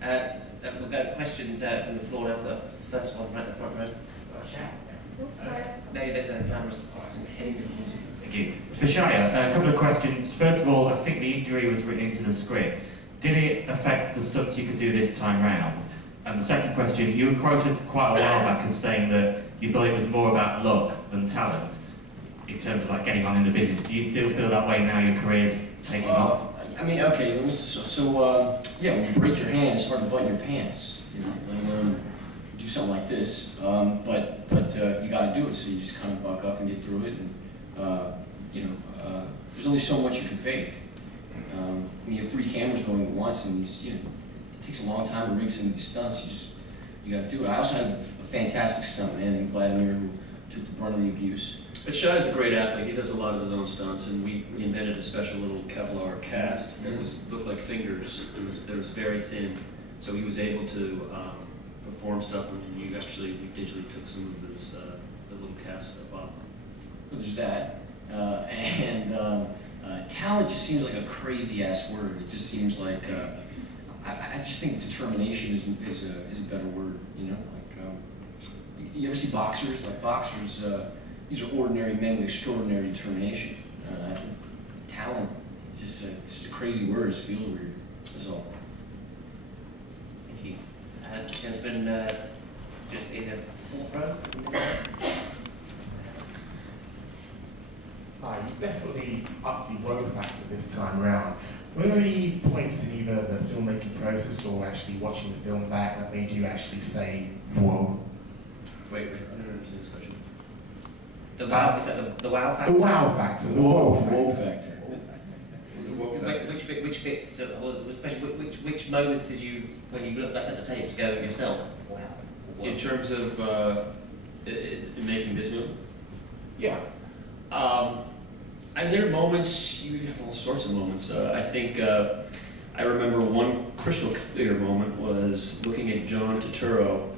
We've got questions from the floor. The first one right at the front row. No, there's a glamorous assistant heading towards you. Thank you. For Shia, a couple of questions. First of all, I think the injury was written into the script. Did it affect the stunts you could do this time round? And the second question, you were quoted quite a while back as saying that you thought it was more about luck than talent in terms of like getting on in the business. Do you still feel that way now your career's taking off? I mean, okay, let me, yeah, when you break your hand, it's hard to button your pants, you know, let alone do something like this. But you got to do it, so you just kind of buck up and get through it. And you know, there's only so much you can fake. When you have 3 cameras going at once, and these, you know, it takes a long time to rig some of these stunts. You got to do it. I also had a fantastic stuntman named Vladimir who took the brunt of the abuse. But Shia's a great athlete. He does a lot of his own stunts, and we invented a special little Kevlar cast that looked like fingers. It was very thin, so he was able to perform stuff. And we digitally took some of his the little cast stuff off. Well, there's that, talent just seems like a crazy ass word. It just seems like I just think determination is a better word. You know, like you ever see boxers? Like boxers. These are ordinary men with extraordinary determination. Talent, it's just a crazy word. It feels weird. That's all. Thank you. Gentlemen, just in the fourth row. Hi, you definitely upped the woe factor this time round. Were there any points in either the filmmaking process or actually watching the film back that made you actually say, whoa? Wait, I don't understand this question. The wow, is that the wow factor? The wow factor, the whoa factor. Which bits, especially which moments did you, when you look back at the tapes, go yourself, wow? In terms of in making this movie? Yeah. And there are moments, you have all sorts of moments. I think I remember one crystal clear moment was looking at John Turturro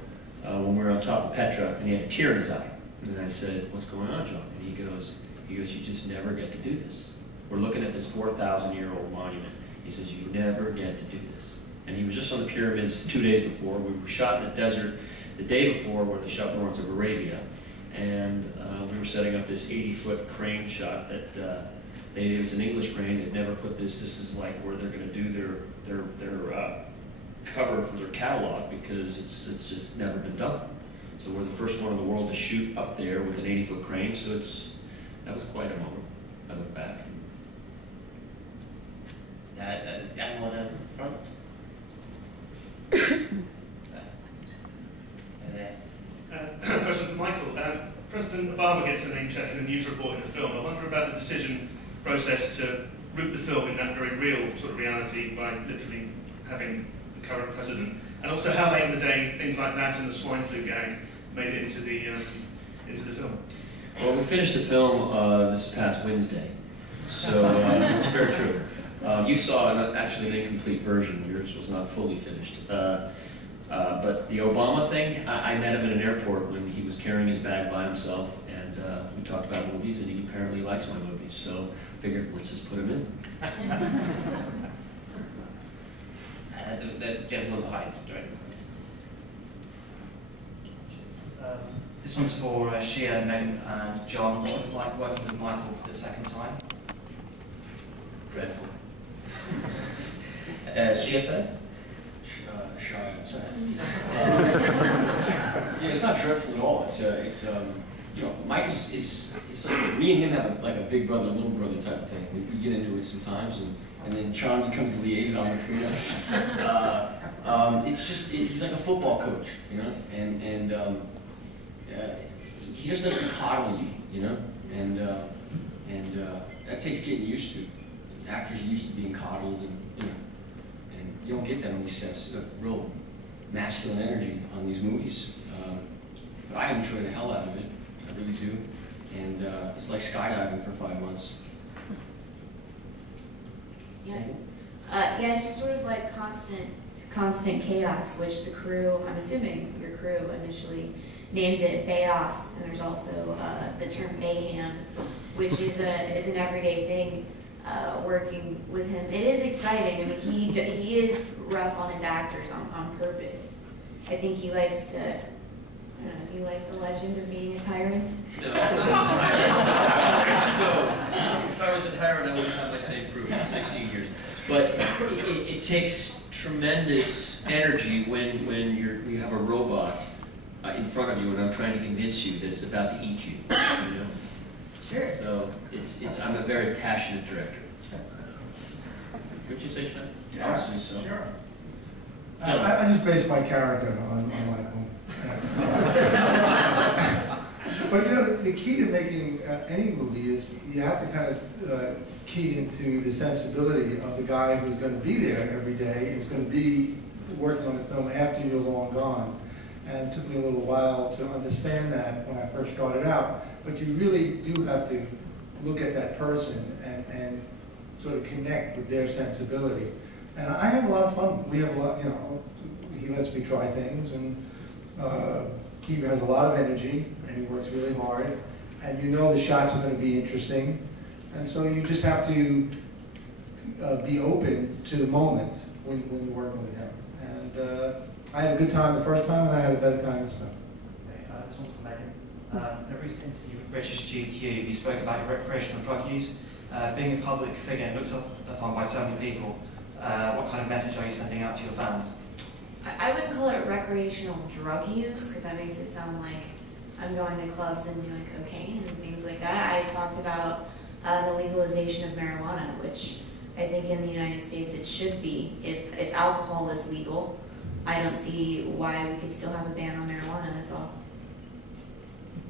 when we were on top of Petra, and he had a tear in his eye. And then I said, "What's going on, John?" And he goes, "You just never get to do this. We're looking at this 4,000-year-old monument." He says, "You never get to do this." And he was just on the pyramids 2 days before. We were shot in the desert the day before where they shot Lawrence of Arabia. And we were setting up this 80-foot crane shot that it was an English crane. They'd never put this. This is like where they're going to do their cover for their catalog because it's just never been done. So we're the first one in the world to shoot up there with an 80-foot crane. So that was quite a moment. I look back. Down on the front. Question for Michael. President Obama gets a name check in a news report in a film. I wonder about the decision process to root the film in that very real sort of reality by literally having the current president, and also how late in the day things like that and the swine flu gag made it into the film. Well, we finished the film this past Wednesday, so it's very true. You saw actually an incomplete version. Yours was not fully finished. But the Obama thing, I met him in an airport when he was carrying his bag by himself, and we talked about movies, and he apparently likes my movies, so figured let's just put him in. The gentleman behind, right? This one's for Shia, Megan, and John. What was it like working with Michael for the second time? Dreadful. Shia first? Shia. Yeah, it's not dreadful at all. It's you know, Mike is like me and him have a big brother, little brother type of thing. We get into it sometimes, and then John becomes the liaison between us. It's just he's like a football coach, you know, and he just doesn't coddle you, you know, and that takes getting used to. Actors are used to being coddled, and you know, and you don't get that on these sets. There's a real masculine energy on these movies. But I enjoy the hell out of it. I really do. And it's like skydiving for 5 months. Yeah. Yeah, it's just sort of like constant chaos, which the crew, I'm assuming your crew initially named it Bayos, and there's also the term mayhem, which is an everyday thing. working with him. It is exciting. I mean, he is rough on his actors on purpose. I think he likes to, I don't know, do you like the legend of being a tyrant? No, I'm not a tyrant. So, if I was a tyrant, I wouldn't have my same proof for 16 years. But it takes tremendous energy when you have a robot in front of you, and I'm trying to convince you that it's about to eat you. You know? Sure. So I'm a very passionate director. Would you say, Sean? Yeah, I see so. Sure. I just based my character on Michael. But you know, the key to making any movie is you have to kind of key into the sensibility of the guy who's going to be there every day, who's going to be working on the film after you're long gone. And it took me a little while to understand that when I first started out. But you really do have to look at that person and sort of connect with their sensibility. And I have a lot of fun. We have a lot, you know, he lets me try things, and he has a lot of energy, and he works really hard. And you know the shots are going to be interesting. And so you just have to be open to the moment when you're working with him. And I had a good time the first time, and I had a better time this time. Okay, this one's for Megan. In a recent interview with British GQ, you spoke about your recreational drug use. Being a public figure and looked upon by so many people, what kind of message are you sending out to your fans? I wouldn't call it recreational drug use, because that makes it sound like I'm going to clubs and doing cocaine and things like that. I talked about the legalization of marijuana, which I think in the United States it should be. If alcohol is legal, I don't see why we could still have a ban on marijuana, that's all.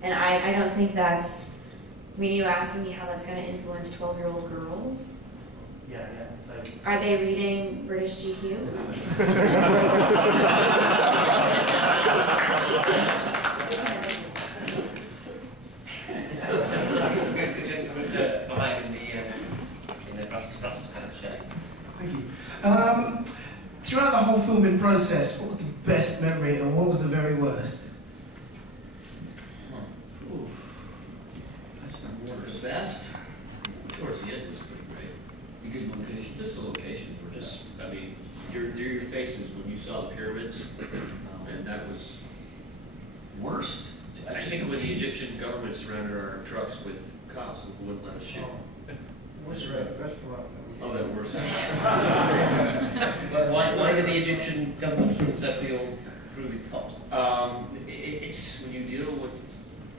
And I don't think that's, I mean, you asking me how that's going to influence 12-year-old girls? Yeah. So Are they reading British GQ? Goes to the gentleman behind in the bus chair. Thank you. Throughout the whole filming process, what was the best memory and what was the very worst? That's not more the best. Towards the end was pretty great. Because the location, just the locations were just, I mean, your faces when you saw the pyramids, and that was Worst? I think when the Egyptian government surrounded our trucks with cops who wouldn't let us shoot. What's the restaurant? Oh, that worse. But why did the Egyptian government circle your crew with cops? It's when you deal with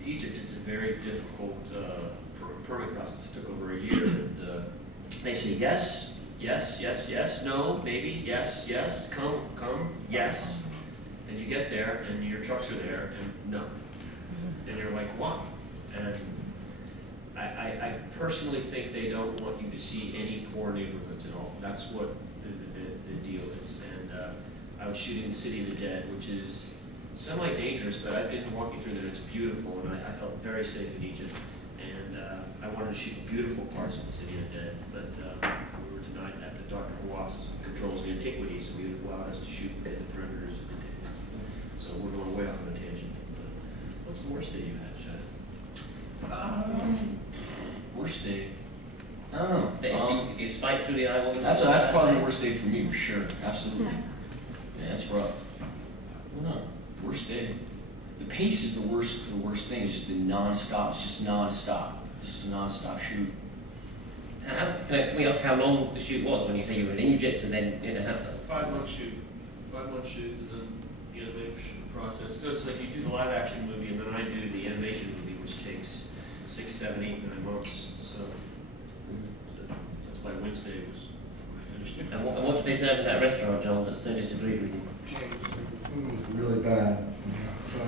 Egypt, it's a very difficult permit process. It took over a year, and they say yes, yes, yes, yes, no, maybe, yes, yes, come, yes, and you get there, and your trucks are there, and no, and you're like, what? And I personally think they don't want you to see any poor neighborhoods at all. That's what the deal is. And I was shooting The City of the Dead, which is semi-dangerous, but I've been walking through there. It's beautiful, and I felt very safe in Egypt. And I wanted to shoot beautiful parts of The City of the Dead, but we were denied that. But Dr. Hawass controls the antiquities, so he allowed us to shoot the perimeters of the antiquities. So we're going way off on a tangent. But what's the worst day you had, Shad? Worst day? I don't know. You spike through the eye wasn't. That's probably the worst day for me, for sure. Absolutely. Yeah, that's rough. I don't know. Worst day. The pace is the worst thing. It's just the non-stop. It's just non-stop. It's just a non-stop shoot. Can we ask how long the shoot was when you say you were in Egypt and then you know, 5-month shoot. 5-month shoot, and then the animation process. So it's like you do the live action movie, and then I do the animation movie, which takes 6, 7, 8, 9 months. So that's why Wednesday was when I finished it. and what did they serve in that restaurant, John, that so disagreed with you? The food was really bad. So,